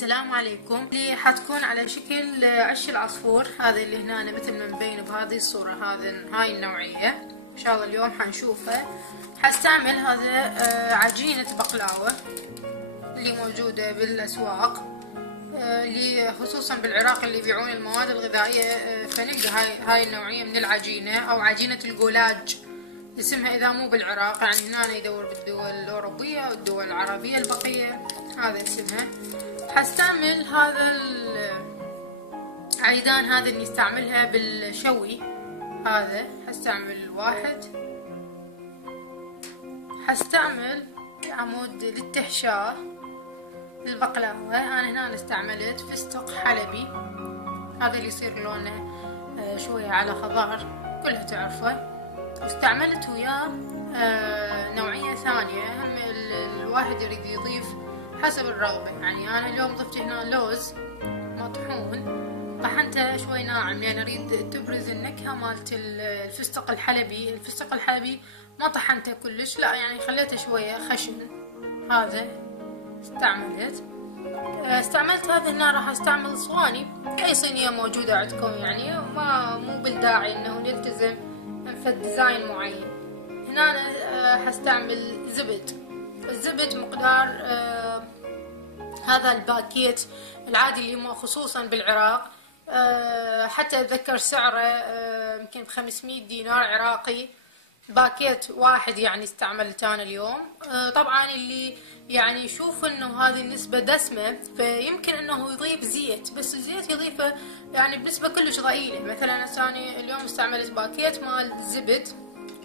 السلام عليكم. اللي حتكون على شكل عش العصفور، هذا اللي هنا مثل ما مبين بهذه الصورة. هاي النوعية ان شاء الله اليوم حنشوفها. حستعمل هذا عجينة بقلاوة اللي موجودة بالاسواق، اللي خصوصا بالعراق اللي يبيعون المواد الغذائية، فنلقى هاي النوعية من العجينة، او عجينة الجولاج اسمها اذا مو بالعراق. يعني هنا يدور بالدول الاوروبية او الدول العربية البقية، هذا اسمها. حستعمل هذا العيدان، هذا اللي نستعملها بالشوي. هذا حستعمل واحد. حستعمل عمود للتحشاء البقلاوة. انا هنا استعملت فستق حلبي، هذا اللي يصير لونه شوية على خضار، كلها تعرفه. واستعملت وياه نوعية ثانية، هم الواحد يريد يضيف حسب الرغبة. يعني أنا اليوم ضفت هنا لوز مطحون، طحنته شوي ناعم لأن أريد تبرز النكهة مالت الفستق الحلبي. الفستق الحلبي ما طحنته كلش، لا يعني خليته شوية خشن. هذا استعملت هذا هنا. راح استعمل صواني، أي صينية موجودة عندكم، يعني مو بالداعي إنه نلتزم في ديزاين معين. هنا أنا حستعمل الزبد مقدار هذا الباكيت العادي اللي هو خصوصا بالعراق، حتى اتذكر سعره يمكن ب500 دينار عراقي، باكيت واحد. يعني استعملته انا اليوم. طبعا اللي يعني يشوف انه هذه النسبة دسمة فيمكن انه يضيف زيت، بس الزيت يضيفه يعني بنسبة كلش ضئيلة. مثلا أنا اليوم استعملت باكيت مال الزبد،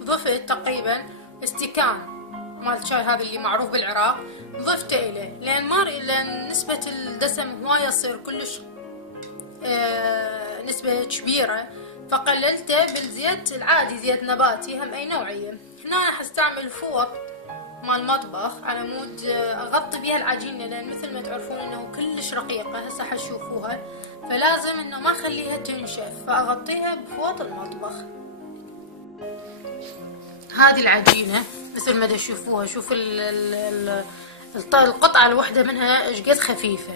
ضفت تقريبا استكان مال شاي، هذا اللي معروف بالعراق، ضفته إليه لأن نسبة الدسم هواية تصير كلش نسبة كبيرة، فقللته بالزيت العادي، زيت نباتي هم أي نوعية. هنا حستعمل فوط مال مطبخ على مود أغطي بيها العجينة، لأن مثل ما تعرفون إنه كلش رقيقة، هسه حتشوفوها، فلازم إنه ما أخليها تنشف، فأغطيها بفوط المطبخ. هذه العجينة مثل ما تشوفوها، شوف القطعة الوحدة منها ايش قد خفيفة،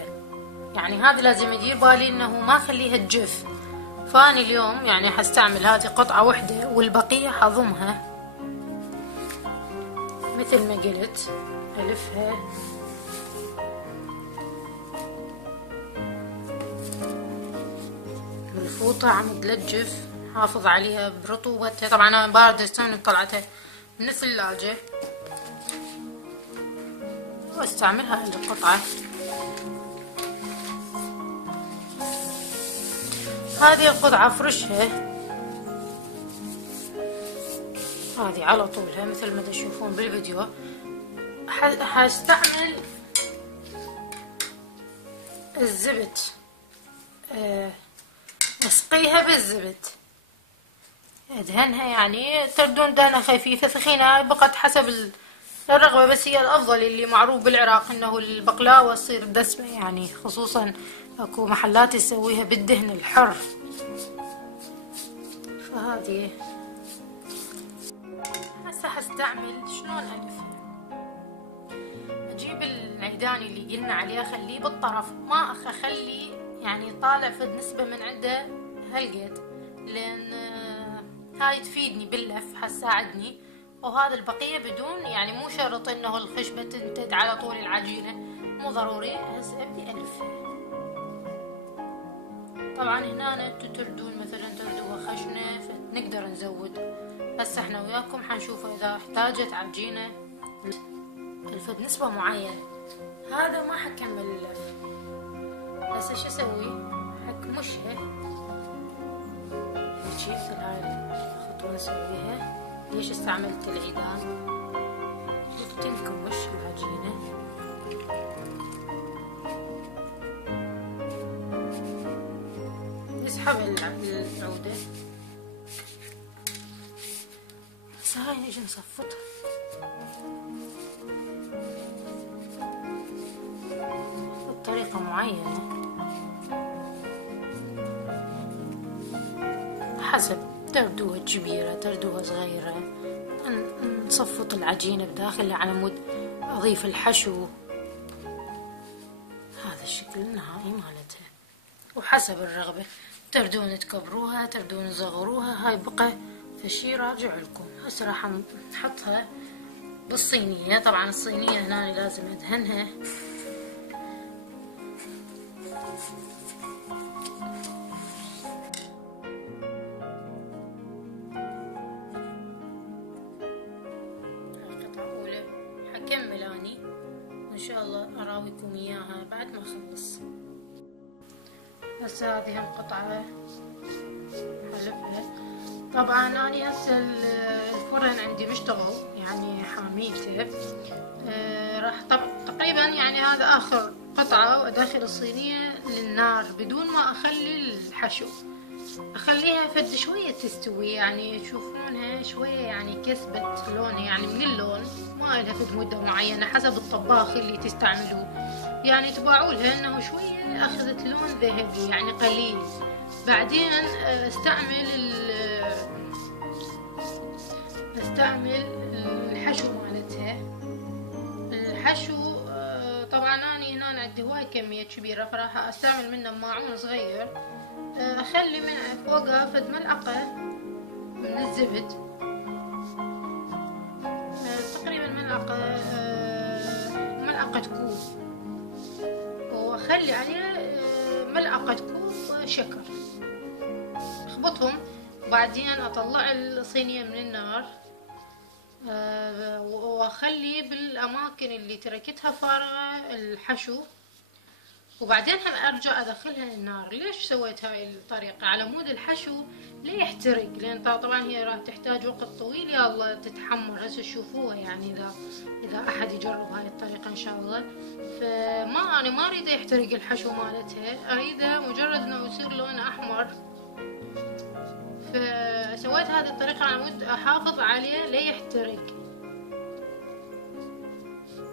يعني هذه لازم ادير بالي انه ما اخليها تجف. فاني اليوم يعني حستعمل هذه قطعة وحدة، والبقية حضمها مثل ما قلت، الفها الفوطة عمود لا تجف، حافظ عليها برطوبتها. طبعا انا باردة استنى طلعتها من الثلاجة، واستعملها القطعة. هذه القطعة افرشها، هذه على طولها مثل ما تشوفون بالفيديو. حستعمل الزبد، اسقيها بالزبد، ادهنها، يعني تردون دهنة خفيفة ثخينة بقت حسب الرغبة، بس هي الافضل اللي معروف بالعراق انه البقلاوة تصير دسمة، يعني خصوصا اكو محلات تسويها بالدهن الحر. فهذه هسه حستعمل شلون الفها. اجيب العيدان اللي قلنا عليه اخليه بالطرف، ما اخلي يعني طالع في نسبة من عنده هالقد، لان هاي تفيدني باللف، حتساعدني. وهذا البقية بدون، يعني مو شرط انه الخشبة تنتد على طول العجينة، مو ضروري. هسه ابدي الفها. طبعا هنا انتو تردون مثلا تردوها خشنة فنقدر نزود. هسه احنا وياكم حنشوف اذا احتاجت عجينة الفت نسبة معينة. هذا ما حكمل اللف. هسه شو اسوي؟ حكمشها هيجي مثل هاي الخطوة نسويها. ليش استعملت العيدان؟ تنكمش العجينة، نسحب العودة. هسه هاي نيجي نصفطها، بطريقة معينة حسب تردوها كبيرة تردوها صغيرة. نصفط العجينة بداخلها على مود أضيف الحشو. هذا الشكل النهائي مالتها، وحسب الرغبة تردون تكبروها تردون تصغروها. هاي بقى فشي راجع لكم. هسه راح نحطها بالصينية. طبعا الصينية هنا لازم ادهنها حكمل اني، وان شاء الله اراويكم اياها بعد ما اخلص. هسه هذه هم قطعة حلفها. طبعا اني هسه الفرن عندي مشتغل يعني حاميته. راح تقريبا يعني هذا اخر قطعة وادخل الصينية للنار بدون ما اخلي الحشو، اخليها فد شوية تستوي. يعني تشوفونها شوية يعني كسبت لونها، يعني من اللون ما لها فد مدة معينة حسب الطباخ اللي تستعملوه. يعني تباعولها انه شوية اخذت لون ذهبي يعني قليل. بعدين استعمل الحشو مالتها. الحشو طبعا اني هنا عندي هواي كمية كبيرة، فراح استعمل منه ماعون صغير. اخلي من فوقها فد ملعقة من الزبد، تقريبا ملعقة كوب، واخلي عليه ملعقة كوب شكر. اخبطهم وبعدين اطلع الصينية من النار، واخلي بالاماكن اللي تركتها فارغة الحشو، وبعدين هم ارجع ادخلها النار. ليش سويت هاي الطريقة؟ على مود الحشو لا يحترق، لان طبعا هي راح تحتاج وقت طويل يا الله تتحمر. هسه تشوفوها يعني اذا احد يجرب هاي الطريقة ان شاء الله. فما انا ما اريد يحترق الحشو مالتها، اريده مجرد انه يصير لونه احمر. فسويت هذه الطريقة على مود احافظ عليه لا يحترق.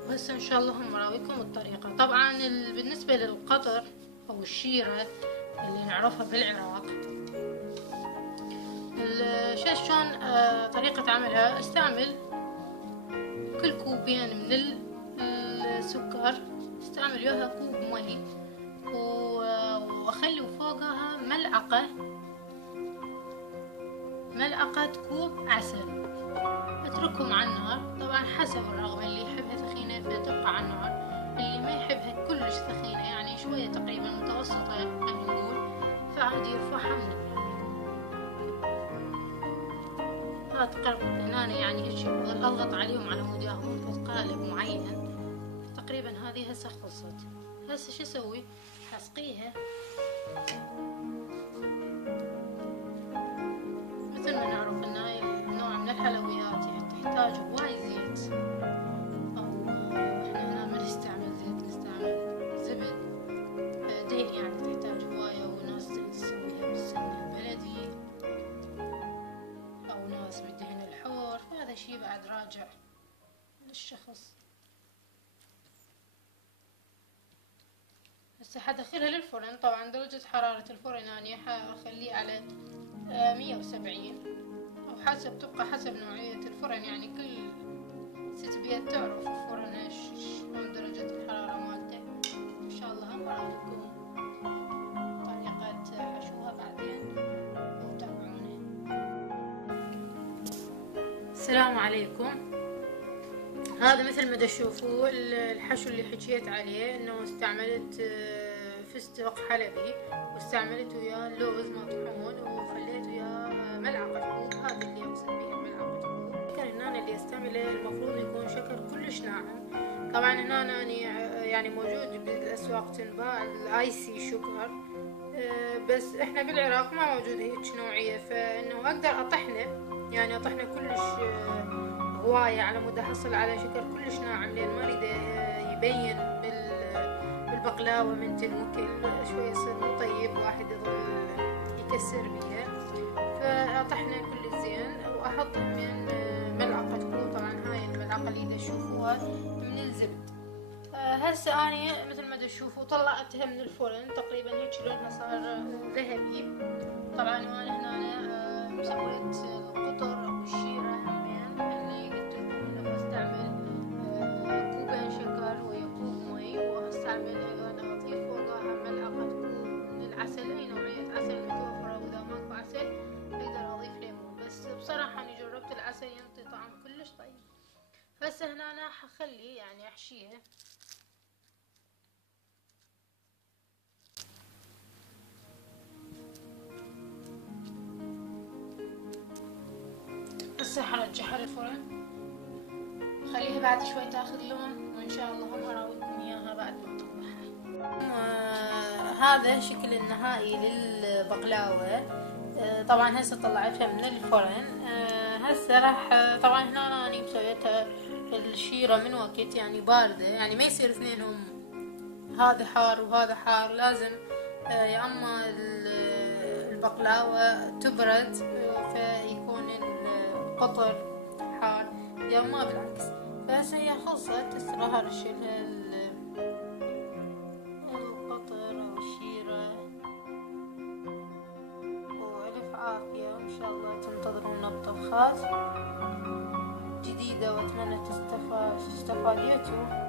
وهسه ان شاء الله هم راويكم الطريقة. طبعا بالنسبة للقطر او الشيرة اللي نعرفها بالعراق، شلون طريقة عملها؟ استعمل كل كوبين من السكر استعمل وياها كوب مي، واخلي فوقها ملعقة كوب عسل. اتركهم على النار، طبعا حسب الرغبة. اللي يحبها ثخينة فتبقى على النار، اللي ما يحبها كلش ثخينة يعني شوية تقريبا متوسطة خلينا نقول، فعادي يرفعها من النار. تقرب هنا يعني هيك اظل اضغط عليهم على مود ياخذون في قالب معين. تقريبا هذه هسه خلصت. هسه شو اسوي؟ حسقيها مثل ما نعرف ان هاي النوع من الحلويات تحتاج هواي زيت، او احنا هنا ما نستعمل زيت، نستعمل زبد دهن يعني تحتاج هواية. وناس تسويها بالسمنة البلدي، او ناس بالدهن الحور، فهذا شي بعد راجع للشخص. هسه حدخلها للفرن. طبعا درجة حرارة الفرن اني حخليه على 170، او حسب تبقى حسب نوعية الفرن. يعني كل ست بيت تعرف الفرن شلون درجة الحرارة مالته. ان شاء الله هم راويكم طريقة حشوها بعدين وتابعونا. السلام عليكم. هذا مثل ما تشوفوا الحشو اللي حكيت عليه، انه استعملت فستق حلبي، واستعملت وياه لوز مطحون، وخليت وياه ملعقة كوب. هذا اللي اقصد بيه ملعقة كوب. الشكر هنا اللي استعمله المفروض يكون شكر كلش ناعم. طبعا هنا يعني موجود بالاسواق تنباع الايسي شوكر، بس احنا بالعراق ما موجود هيك نوعية، فانه اقدر اطحنه. يعني اطحنه كلش هواية على مود احصل على شكر كلش ناعم، لان ما اريد يبين بالبقلاوة من تنوكل شوية يصير مو طيب، واحد يظل يكسر بيها. فاطحنه كل زين واحط من ملعقة كوب. طبعا هاي الملعقة اللي تشوفوها من الزبد. هسه اني مثل ما تشوفوا طلعتها من الفرن، تقريبا هيك لونها صار ذهبي. طبعا انا هنا سويت القطر او الشيرة همين اللي قلت لكم انه استعمل كوبين شكر ويا كوب مي، واستعمل ايضا اضيف هسه هنا انا حخلي يعني احشيه. هسه حرجعها للفرن، خليها بعد شوي تاخذ لون، وان شاء الله هم اراويكم اياها بعد ما اطلعها. هذا شكل النهائي للبقلاوة. طبعا هسه طلعتها من الفرن. هسه راح طبعا هنا انا مسويتها الشيرة من وقت يعني باردة، يعني ما يصير اثنينهم هذا حار وهذا حار، لازم يا اما البقلاوة تبرد فيكون القطر حار، يا اما بالعكس. فهسه هي خلصت، هسه راح ارشلها القطر او الشيرة، والف عافية، وان شاء الله تنتظرونا بطبخات جديدة، واتمنى تستفاديتوا.